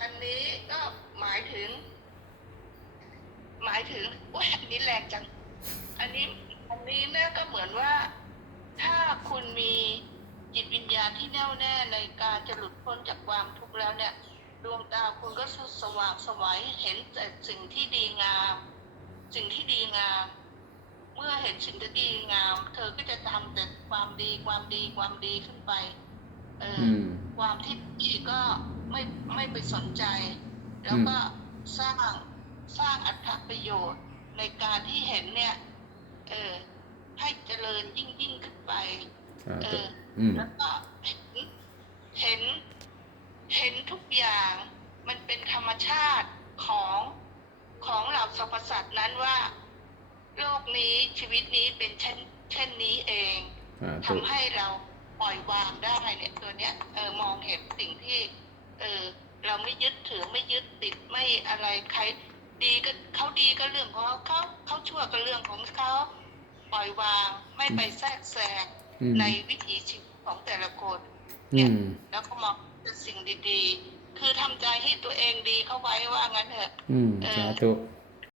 อันนี้ก็หมายถึง หมายถึงว่าอันนี้แรงจัง อันนี้อันนี้เนี่ยก็เหมือนว่า ถ้าคุณมีจิตวิญญาณที่แน่วแน่ในการจะหลุดพ้นจากความทุกข์แล้วเนี่ยดวงตาคุณก็สว่างสวัยเห็นแต่สิ่งที่ดีงาม สิ่งที่ดีงาม เมื่อเห็นสิ่งที่ดีงาม เธอก็จะทำแต่ความดีความดีความดีขึ้นไป เอออือมความที่ดีก็ ไม่ไม่ไปสนใจ แล้วก็สร้างสร้างอัตประโยชน์ในการที่เห็นเนี่ย เออให้เจริญยิ่งยิ่งขึ้นไปสาเอธุออืมแล้วก็เห็นเห็น เห็นทุกอย่าง มันเป็นธรรมชาติของของเหล่าสรรพสัตว์นั้นว่า โลกนี้ชีวิตนี้เป็นเช่นเช่นนี้เองสาทำธุให้เราปล่อยวางได้เนี่ยตัวเนี้ยเออมองเห็นสิ่งที่ เออ เราไม่ยึดถือไม่ยึดติดไม่อะไรใคร ดีก็เขาดีก็เรื่องของเขาเขาเขาชั่วก็เรื่องของเขาปล่อยวางไม่ไปแทรกแซงอืมในวิถีชีวิตของแต่ละคนอืเนี่ยมแล้วก็มองเป็นสิ่งดีๆ คือทำใจให้ตัวเองดีเข้าไว้ว่างั้นเถอะอืมเออสาธุ